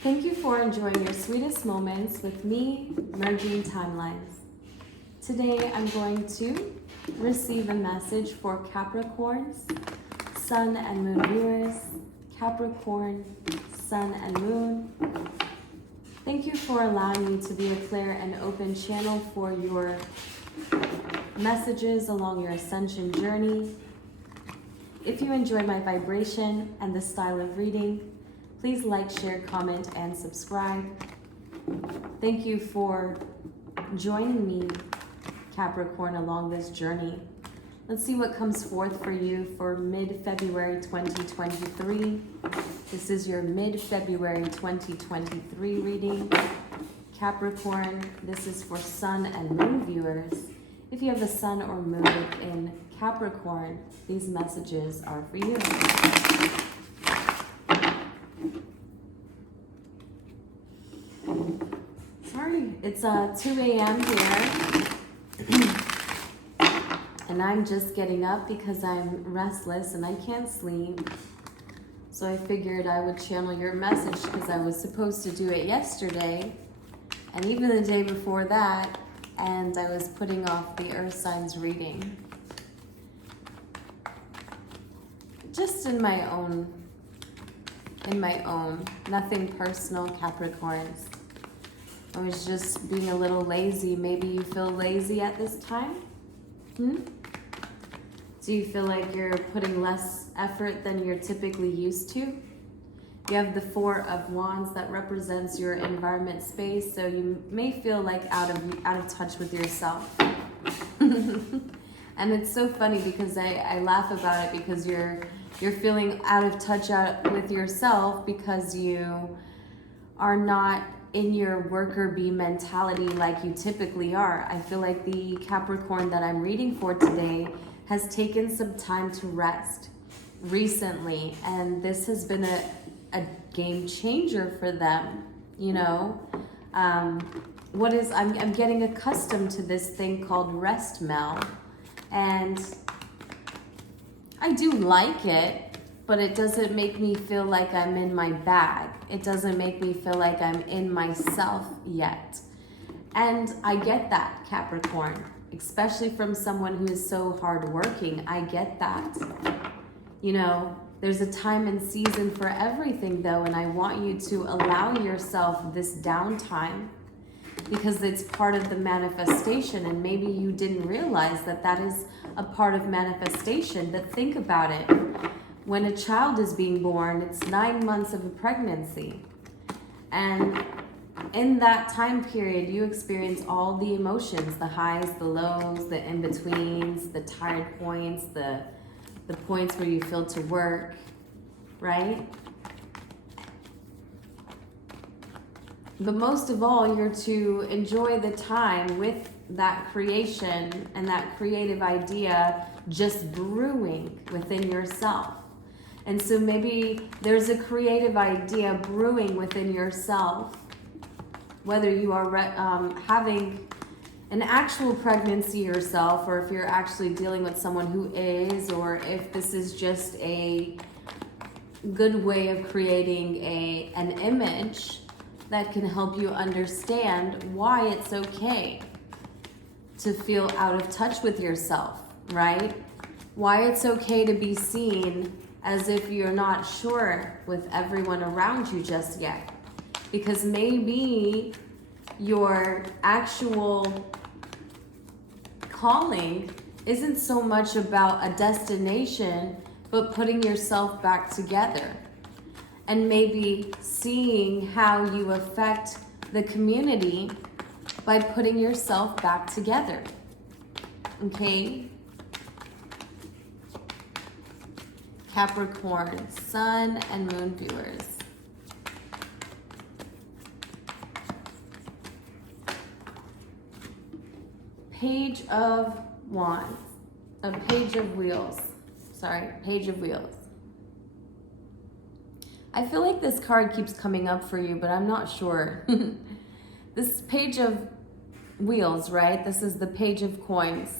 Thank you for enjoying your sweetest moments with me, Merging Timelines. Today I'm going to receive a message for Capricorns, Sun and Moon viewers, Capricorn, Sun and Moon. Thank you for allowing me to be a clear and open channel for your messages along your ascension journey. If you enjoy my vibration and the style of reading, please like, share, comment, and subscribe. Thank you for joining me, Capricorn, along this journey. Let's see what comes forth for you for mid-February 2023. This is your mid-February 2023 reading. Capricorn, this is for Sun and Moon viewers. If you have the Sun or Moon in Capricorn, these messages are for you. Sorry, it's 2 a.m. here. And I'm just getting up because I'm restless and I can't sleep. So I figured I would channel your message because I was supposed to do it yesterday and even the day before that, and I was putting off the Earth signs reading. Just in my own, nothing personal, Capricorns. I was just being a little lazy. Maybe you feel lazy at this time? Do you feel like you're putting less effort than you're typically used to? You have the 4 of Wands that represents your environment space, so you may feel like out of touch with yourself. And it's so funny because I laugh about it because you're feeling out of touch with yourself because you are not in your worker bee mentality like you typically are. I feel like the Capricorn that I'm reading for today has taken some time to rest recently, and this has been a game changer for them. You know, I'm getting accustomed to this thing called rest mel, and I do like it, but it doesn't make me feel like I'm in my bag. It doesn't make me feel like I'm in myself yet. And I get that, Capricorn, especially from someone who is so hardworking. I get that. You know, there's a time and season for everything though, and I want you to allow yourself this downtime because it's part of the manifestation, and maybe you didn't realize that that is a part of manifestation. But think about it. When a child is being born, it's 9 months of a pregnancy. And in that time period, you experience all the emotions, the highs, the lows, the in-betweens, the tired points, the points where you feel to work, right? But most of all, you're to enjoy the time with that creation and that creative idea just brewing within yourself. And so maybe there's a creative idea brewing within yourself, whether you are having an actual pregnancy yourself, or if you're actually dealing with someone who is, or if this is just a good way of creating an image that can help you understand why it's okay to feel out of touch with yourself, right? Why it's okay to be seen as if you're not sure with everyone around you just yet. Because maybe your actual calling isn't so much about a destination, but putting yourself back together. And maybe seeing how you affect the community by putting yourself back together. Okay? Capricorn, Sun and Moon viewers. Page of Wands, a Page of Wheels. Sorry, Page of Wheels. I feel like this card keeps coming up for you, but I'm not sure. This Page of Wheels, right? This is the Page of Coins.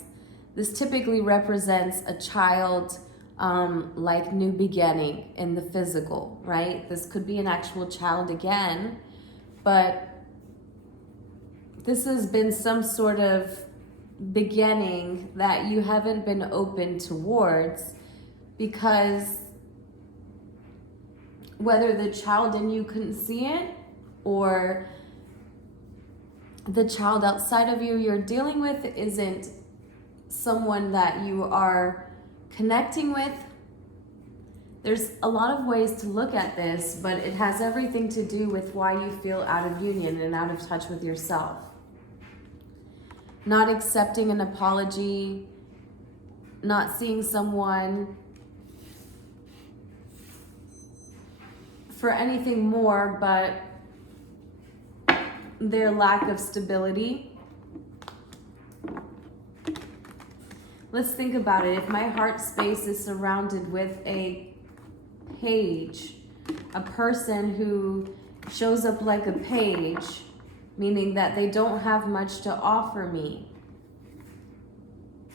This typically represents a child like new beginning in the physical, right? This could be an actual child again, but this has been some sort of beginning that you haven't been open towards, because whether the child in you couldn't see it or the child outside of you you're dealing with isn't someone that you are connecting with. There's a lot of ways to look at this, but it has everything to do with why you feel out of union and out of touch with yourself. Not accepting an apology, not seeing someone for anything more but their lack of stability. Let's think about it. If my heart space is surrounded with a page, a person who shows up like a page, meaning that they don't have much to offer me.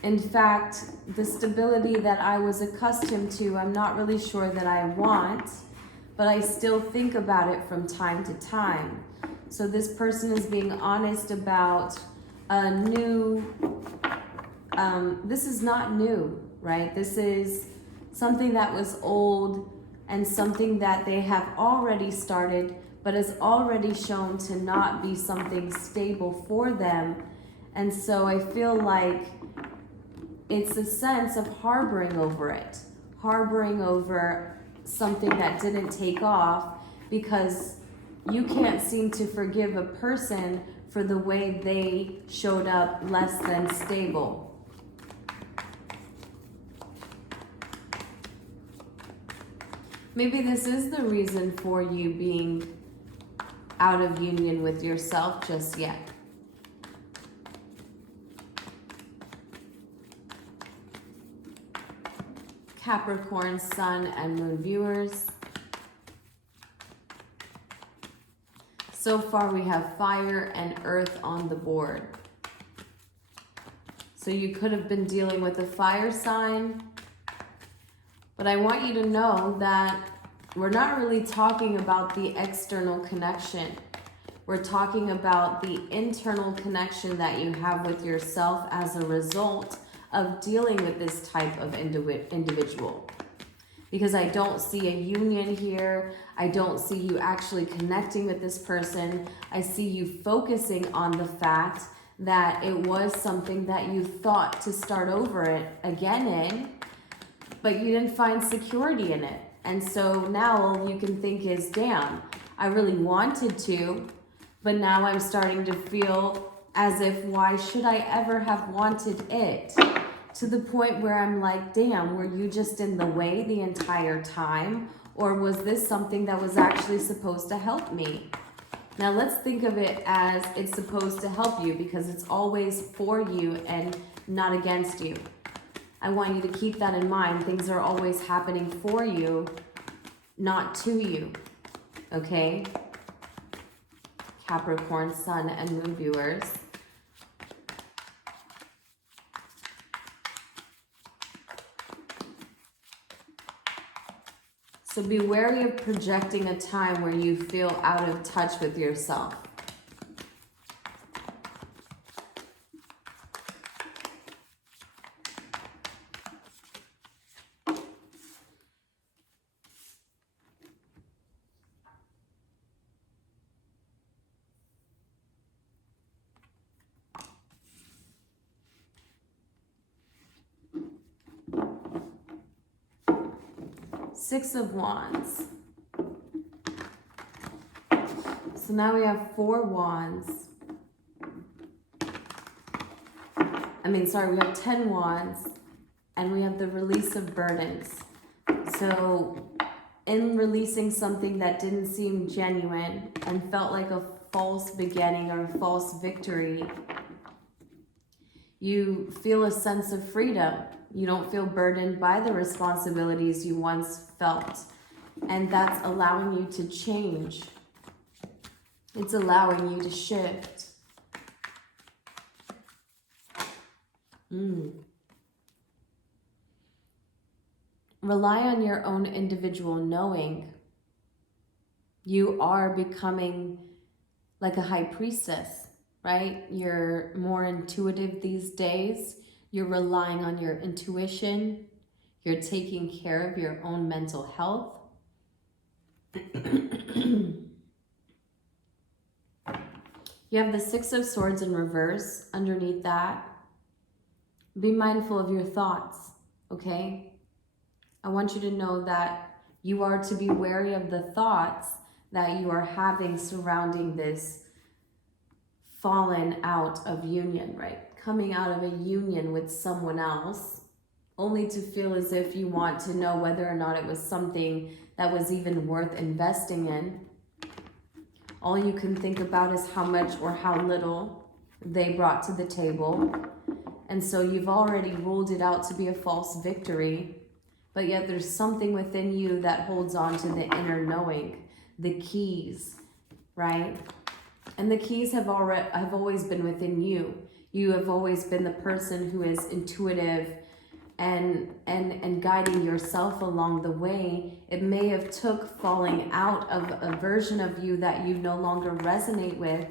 In fact, the stability that I was accustomed to, I'm not really sure that I want, but I still think about it from time to time. So this person is being honest about a new, this is not new, right? This is something that was old and something that they have already started, but has already shown to not be something stable for them. And so I feel like it's a sense of harboring over it, harboring over something that didn't take off, because you can't seem to forgive a person for the way they showed up less than stable. Maybe this is the reason for you being out of union with yourself just yet. Capricorn, Sun, and Moon viewers. So far we have fire and earth on the board. So you could have been dealing with a fire sign, but I want you to know that we're not really talking about the external connection. We're talking about the internal connection that you have with yourself as a result of dealing with this type of individual. Because I don't see a union here. I don't see you actually connecting with this person. I see you focusing on the fact that it was something that you thought to start over it again in, but you didn't find security in it. And so now all you can think is, damn, I really wanted to, but now I'm starting to feel as if, why should I ever have wanted it? To the point where I'm like, damn, were you just in the way the entire time? Or was this something that was actually supposed to help me? Now let's think of it as it's supposed to help you, because it's always for you and not against you. I want you to keep that in mind. Things are always happening for you, not to you, okay? Capricorn, Sun, and Moon viewers. So be wary of projecting a time where you feel out of touch with yourself. Six of Wands. So now we have 4 wands. We have 10 wands, and we have the release of burdens. So in releasing something that didn't seem genuine and felt like a false beginning or a false victory, you feel a sense of freedom. You don't feel burdened by the responsibilities you once felt. And that's allowing you to change. It's allowing you to shift. rely on your own individual knowing. You are becoming like a high priestess, right? You're more intuitive these days. You're relying on your intuition. You're taking care of your own mental health. You have the Six of Swords in reverse underneath that. Be mindful of your thoughts, okay? I want you to know that you are to be wary of the thoughts that you are having surrounding this fallen out of union, right? Coming out of a union with someone else, only to feel as if you want to know whether or not it was something that was even worth investing in. All you can think about is how much or how little they brought to the table. And so you've already ruled it out to be a false victory, but yet there's something within you that holds on to the inner knowing, the keys, right? And the keys have always been within you. You have always been the person who is intuitive and guiding yourself along the way. It may have took falling out of a version of you that you no longer resonate with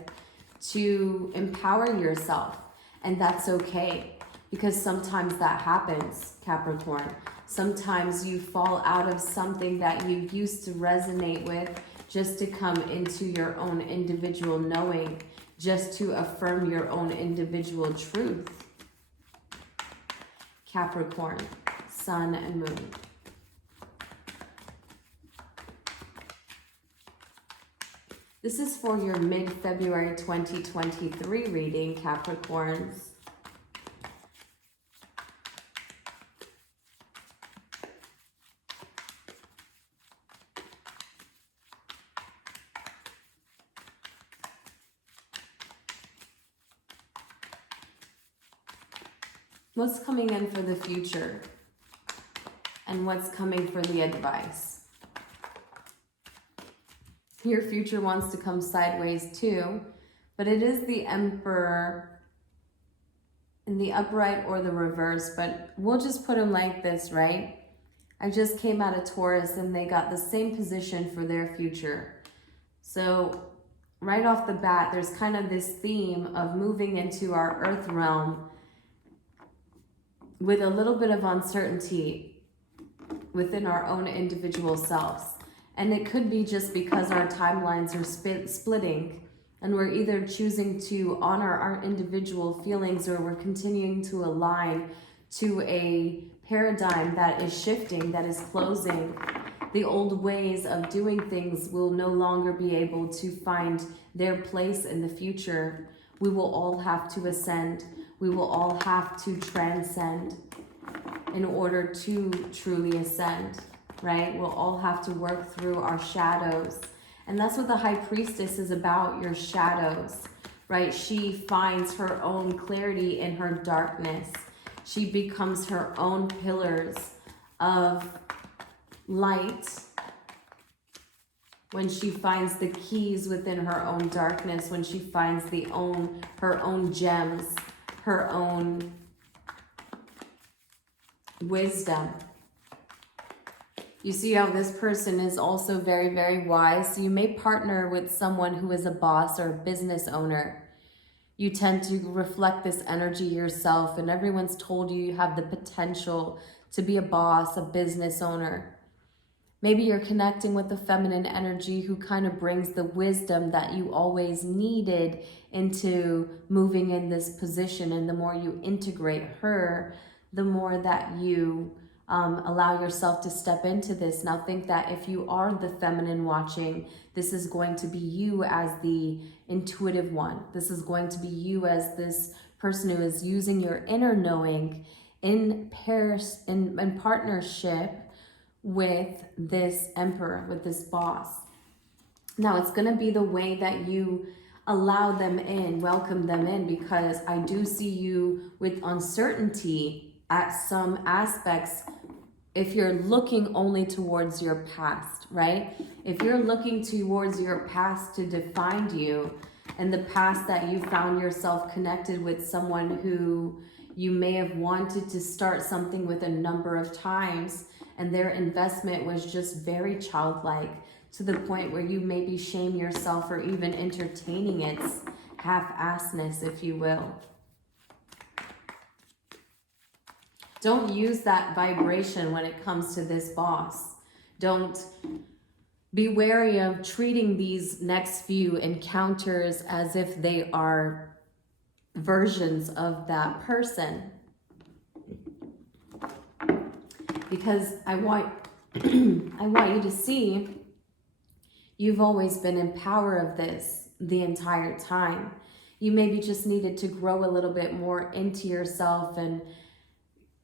to empower yourself. And that's okay, because sometimes that happens, Capricorn. Sometimes you fall out of something that you used to resonate with just to come into your own individual knowing, just to affirm your own individual truth. Capricorn, Sun and Moon. This is for your mid-February 2023 reading, Capricorns. What's coming in for the future? And what's coming for the advice? Your future wants to come sideways too, but it is the Emperor in the upright or the reverse, but we'll just put them like this, right? I just came out of Taurus and they got the same position for their future. So right off the bat, there's kind of this theme of moving into our earth realm with a little bit of uncertainty within our own individual selves. And it could be just because our timelines are splitting and we're either choosing to honor our individual feelings or we're continuing to align to a paradigm that is shifting, that is closing. The old ways of doing things will no longer be able to find their place in the future. We will all have to ascend. We will all have to transcend in order to truly ascend, right? We'll all have to work through our shadows. And that's what the High Priestess is about, your shadows, right? She finds her own clarity in her darkness. She becomes her own pillars of light when she finds the keys within her own darkness, when she finds her own gems, her own wisdom. You see how this person is also very, very wise. You may partner with someone who is a boss or a business owner. You tend to reflect this energy yourself, and everyone's told you you have the potential to be a boss, a business owner. Maybe you're connecting with the feminine energy who kind of brings the wisdom that you always needed into moving in this position. And the more you integrate her, the more that you allow yourself to step into this. Now think that if you are the feminine watching, this is going to be you as the intuitive one. This is going to be you as this person who is using your inner knowing in pairs, in partnership with this emperor, with this boss. Now it's going to be the way that you allow them in, welcome them in, because I do see you with uncertainty at some aspects if you're looking only towards your past, right? If you're looking towards your past to define you, In the past that you found yourself connected with someone who you may have wanted to start something with a number of times, and their investment was just very childlike, to the point where you maybe shame yourself for even entertaining its half-assness, if you will. Don't use that vibration when it comes to this boss. Don't be wary of treating these next few encounters as if they are versions of that person. Because I want you to see, you've always been in power of this the entire time. You maybe just needed to grow a little bit more into yourself, and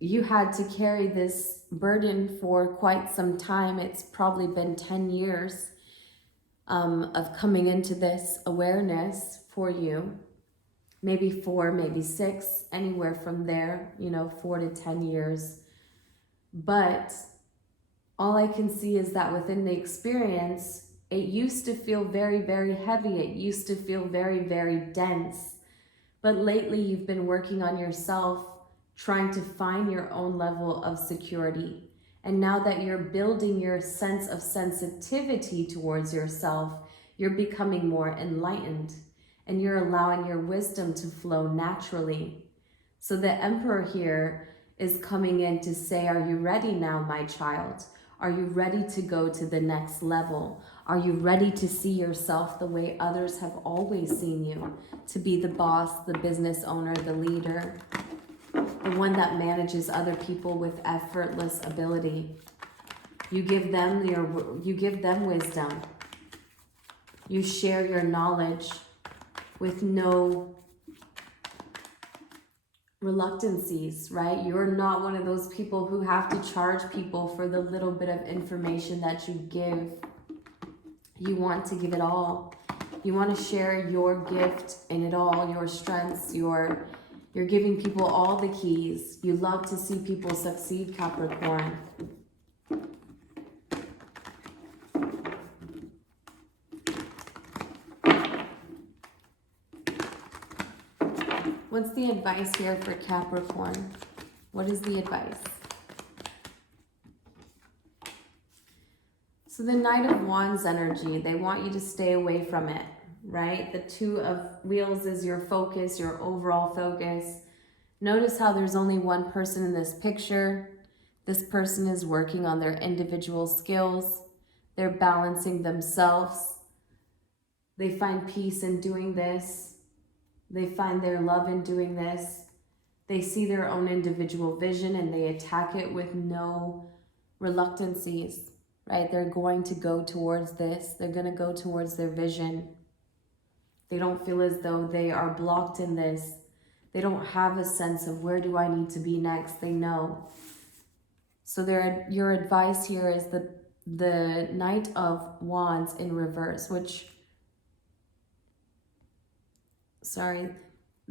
you had to carry this burden for quite some time. It's probably been 10 years of coming into this awareness for you. Maybe 4, maybe 6, anywhere from there, 4 to 10 years. But all I can see is that within the experience, it used to feel very, very heavy. It used to feel very, very dense. But lately you've been working on yourself, trying to find your own level of security. And now that you're building your sense of sensitivity towards yourself, you're becoming more enlightened, and you're allowing your wisdom to flow naturally. So the Emperor here is coming in to say, are you ready now, my child? Are you ready to go to the next level? Are you ready to see yourself the way others have always seen you? To be the boss, the business owner, the leader, the one that manages other people with effortless ability. You give them wisdom. You share your knowledge with no reluctancies, right? You're not one of those people who have to charge people for the little bit of information that you give. You want to give it all. You want to share your gift in it all, your strengths, you're giving people all the keys. You love to see people succeed, Capricorn. What's the advice here for Capricorn? What is the advice? So the Knight of Wands energy, they want you to stay away from it, right? The Two of Wheels is your focus, your overall focus. Notice how there's only one person in this picture. This person is working on their individual skills. They're balancing themselves. They find peace in doing this. They find their love in doing this. They see their own individual vision and they attack it with no reluctancies, right? They're going to go towards this. They're going to go towards their vision. They don't feel as though they are blocked in this. They don't have a sense of where do I need to be next. They know. So your advice here is the Knight of Wands in reverse,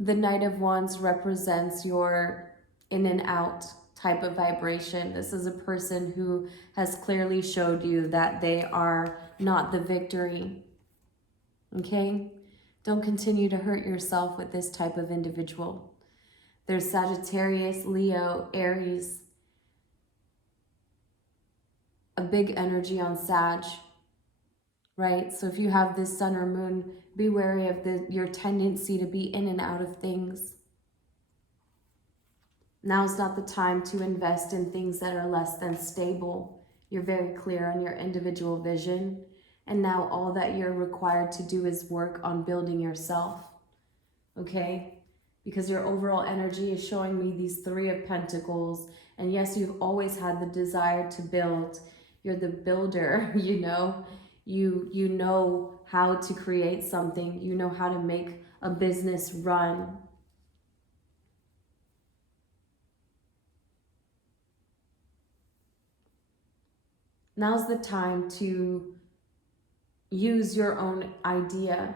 the Knight of Wands represents your in and out type of vibration. This is a person who has clearly showed you that they are not the victory. Okay? Don't continue to hurt yourself with this type of individual. There's Sagittarius, Leo, Aries. A big energy on Sag, right? So if you have this sun or moon, be wary of your tendency to be in and out of things. Now's not the time to invest in things that are less than stable. You're very clear on your individual vision. And now all that you're required to do is work on building yourself, okay? Because your overall energy is showing me these Three of Pentacles. And yes, you've always had the desire to build. You're the builder, you know. You know how to create something. You know how to make a business run. Now's the time to use your own idea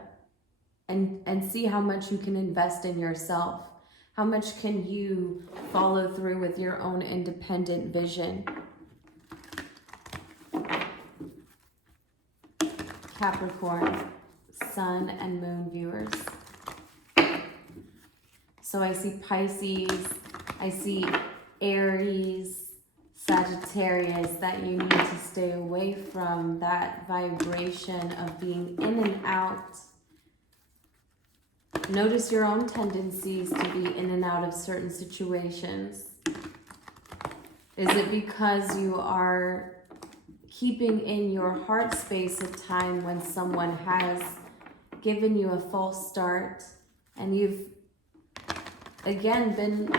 and see how much you can invest in yourself. How much can you follow through with your own independent vision? Capricorn, sun and moon viewers. So I see Pisces, I see Aries, Sagittarius, that you need to stay away from that vibration of being in and out. Notice your own tendencies to be in and out of certain situations. Is it because you are keeping in your heart space a time when someone has given you a false start and you've again been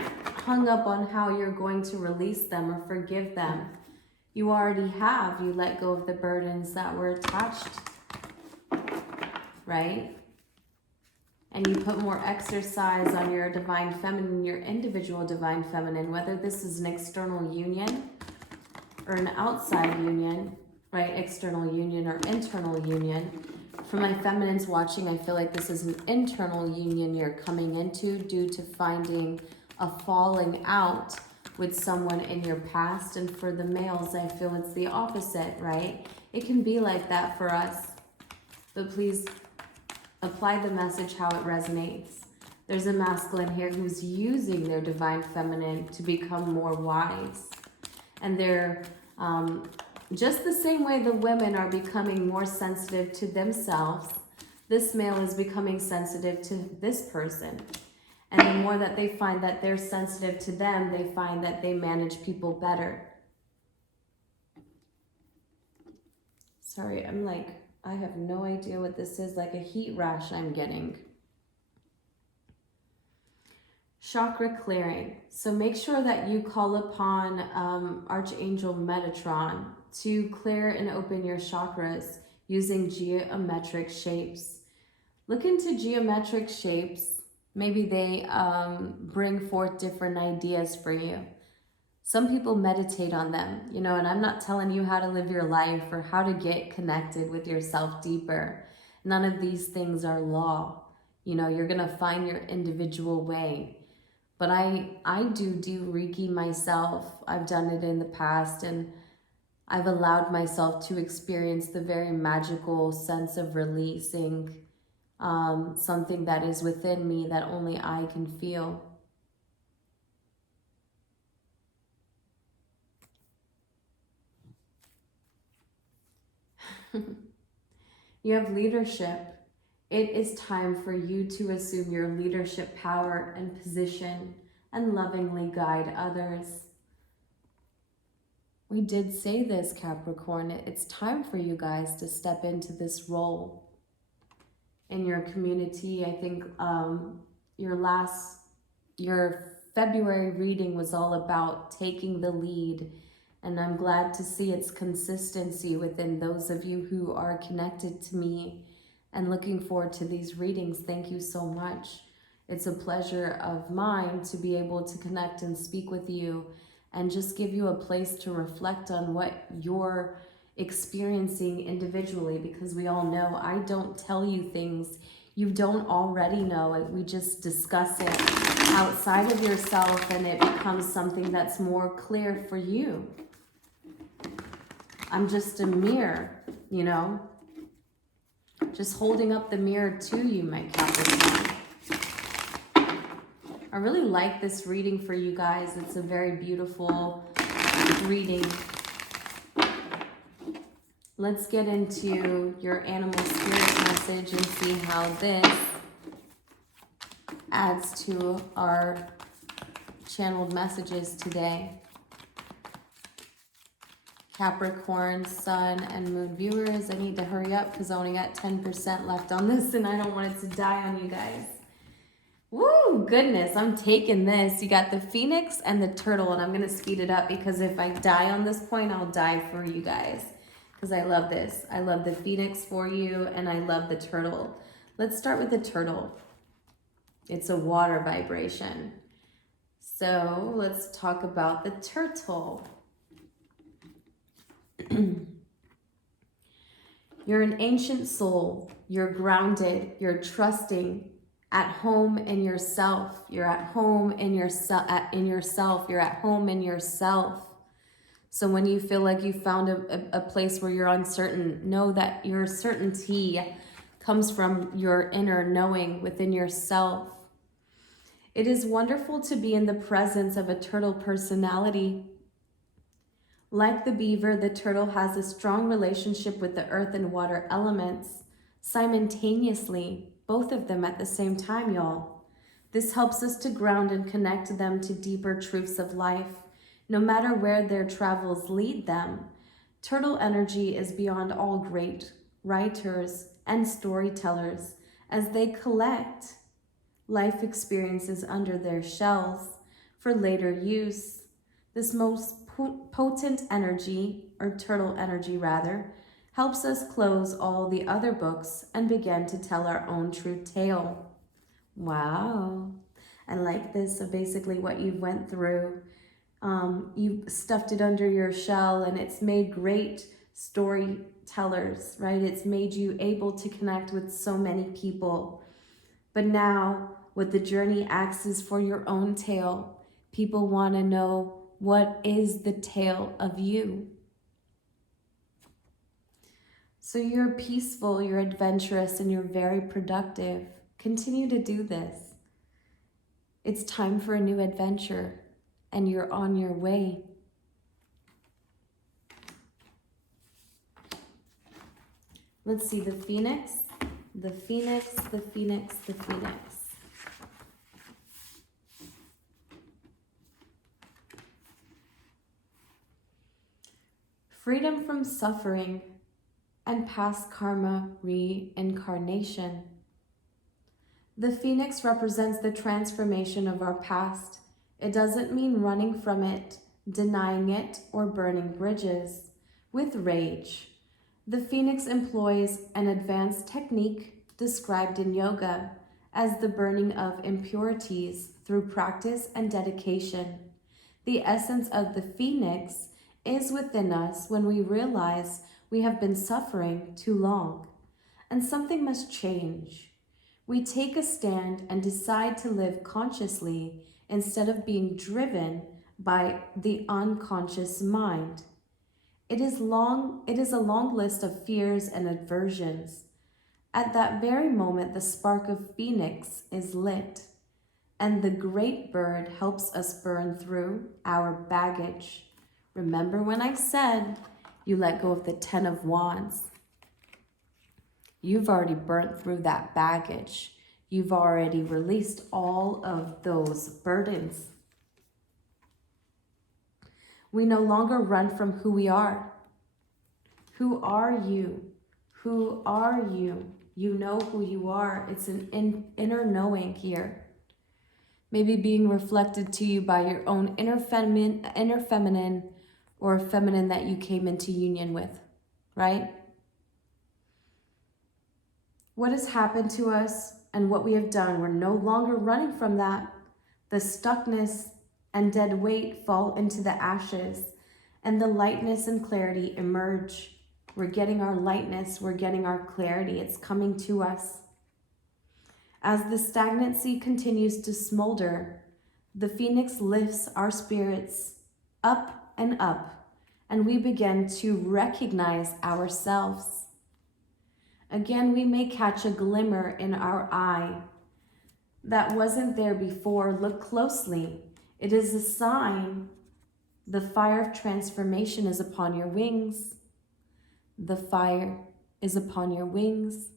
hung up on how you're going to release them or forgive them? You already have. You let go of the burdens that were attached, right? And you put more exercise on your divine feminine, your individual divine feminine, whether this is an external union or an outside union, right? External union or internal union. For my feminines watching, I feel like this is an internal union you're coming into due to finding a falling out with someone in your past. And for the males, I feel it's the opposite, right? It can be like that for us, but please apply the message how it resonates. There's a masculine here who's using their divine feminine to become more wise. And they're just the same way the women are becoming more sensitive to themselves, this male is becoming sensitive to this person. And the more that they find that they're sensitive to them, they find that they manage people better. Sorry, I have no idea what this is, like a heat rash I'm getting. Chakra clearing. So make sure that you call upon Archangel Metatron to clear and open your chakras using geometric shapes. Look into geometric shapes. Maybe they bring forth different ideas for you. Some people meditate on them, and I'm not telling you how to live your life or how to get connected with yourself deeper. None of these things are law. You're going to find your individual way. But I do Reiki myself. I've done it in the past, and I've allowed myself to experience the very magical sense of releasing something that is within me that only I can feel. You have leadership. It is time for you to assume your leadership power and position and lovingly guide others. We did say this, Capricorn. It's time for you guys to step into this role in your community. I think your February reading was all about taking the lead. And I'm glad to see its consistency within those of you who are connected to me and looking forward to these readings. Thank you so much. It's a pleasure of mine to be able to connect and speak with you and just give you a place to reflect on what you're experiencing individually, because we all know I don't tell you things you don't already know. We just discuss it outside of yourself and it becomes something that's more clear for you. I'm just a mirror, just holding up the mirror to you, my Capricorn. I really like this reading for you guys. It's a very beautiful reading. Let's get into your animal spirit message and see how this adds to our channeled messages today. Capricorn, sun, and moon viewers, I need to hurry up because I only got 10% left on this and I don't want it to die on you guys. Woo, goodness, I'm taking this. You got the Phoenix and the Turtle, and I'm going to speed it up because if I die on this point, I'll die for you guys because I love this. I love the Phoenix for you and I love the Turtle. Let's start with the Turtle. It's a water vibration. So let's talk about the Turtle. You're an ancient soul. You're grounded. You're trusting. At home in yourself. You're at home in yourself. You're at home in yourself. So when you feel like you found a place where you're uncertain, know that your certainty comes from your inner knowing within yourself. It is wonderful to be in the presence of a turtle personality. Like the beaver, the turtle has a strong relationship with the earth and water elements, simultaneously, both of them at the same time, y'all. This helps us to ground and connect them to deeper truths of life, no matter where their travels lead them. Turtle energy is beyond all great writers and storytellers as they collect life experiences under their shells for later use. This most potent energy, or turtle energy rather, helps us close all the other books and begin to tell our own true tale. Wow, I like this. So basically what you went through, you stuffed it under your shell, and it's made great storytellers, right? It's made you able to connect with so many people. But now, what the journey asks is for your own tale. People want to know, what is the tale of you? So you're peaceful, you're adventurous, and you're very productive. Continue to do this. It's time for a new adventure, and you're on your way. Let's see, the phoenix, the phoenix, the phoenix, the phoenix. Freedom from suffering and past karma reincarnation. The phoenix represents the transformation of our past. It doesn't mean running from it, denying it, or burning bridges with rage. The phoenix employs an advanced technique described in yoga as the burning of impurities through practice and dedication. The essence of the phoenix is within us when we realize we have been suffering too long and something must change. We take a stand and decide to live consciously instead of being driven by the unconscious mind. It is a long list of fears and aversions. At that very moment, the spark of phoenix is lit, and the great bird helps us burn through our baggage. Remember when I said you let go of the 10 of Wands? You've already burnt through that baggage. You've already released all of those burdens. We no longer run from who we are. Who are you? Who are you? You know who you are. It's an inner knowing here. Maybe being reflected to you by your own inner feminine, or feminine that you came into union with, right? What has happened to us and what we have done, we're no longer running from that. The stuckness and dead weight fall into the ashes, and the lightness and clarity emerge. We're getting our lightness, we're getting our clarity. It's coming to us. As the stagnancy continues to smolder, the phoenix lifts our spirits up and up, and we begin to recognize ourselves. Again, we may catch a glimmer in our eye that wasn't there before. Look closely. It is a sign the fire of transformation is upon your wings. The fire is upon your wings.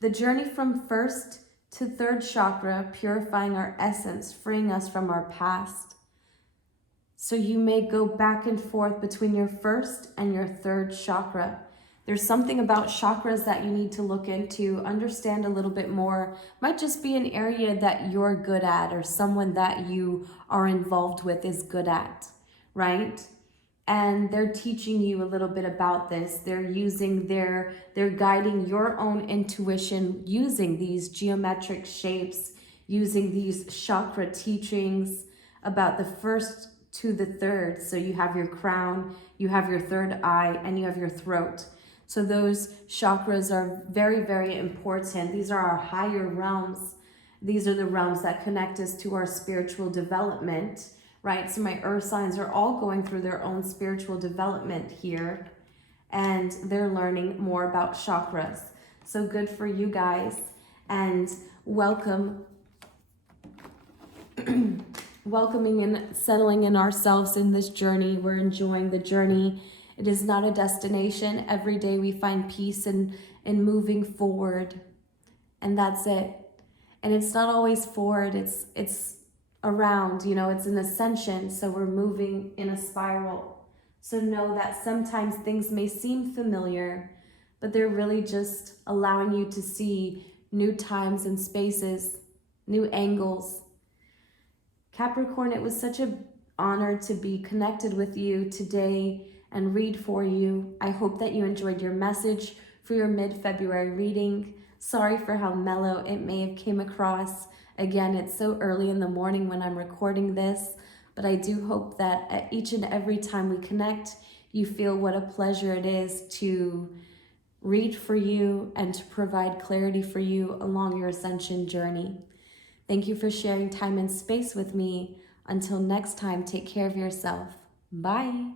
The journey from first to third chakra, purifying our essence, freeing us from our past. So you may go back and forth between your first and your third chakra. There's something about chakras that you need to look into, understand a little bit more. Might just be an area that you're good at, or someone that you are involved with is good at, right? And they're teaching you a little bit about this. They're guiding your own intuition using these geometric shapes, using these chakra teachings about the first to the third. So you have your crown, you have your third eye, and you have your throat. So those chakras are very, very important. These are our higher realms. These are the realms that connect us to our spiritual development, right? So my earth signs are all going through their own spiritual development here. and they're learning more about chakras. So good for you guys, and welcoming and settling in ourselves in this journey. We're enjoying the journey. It is not a destination. Every day we find peace in moving forward, and that's it. And it's not always forward, it's around, it's an ascension, so we're moving in a spiral. So know that sometimes things may seem familiar, but they're really just allowing you to see new times and spaces, new angles. Capricorn, it was such an honor to be connected with you today and read for you. I hope that you enjoyed your message for your mid-February reading. Sorry for how mellow it may have came across. Again, it's so early in the morning when I'm recording this, but I do hope that at each and every time we connect, you feel what a pleasure it is to read for you and to provide clarity for you along your ascension journey. Thank you for sharing time and space with me. Until next time, take care of yourself. Bye.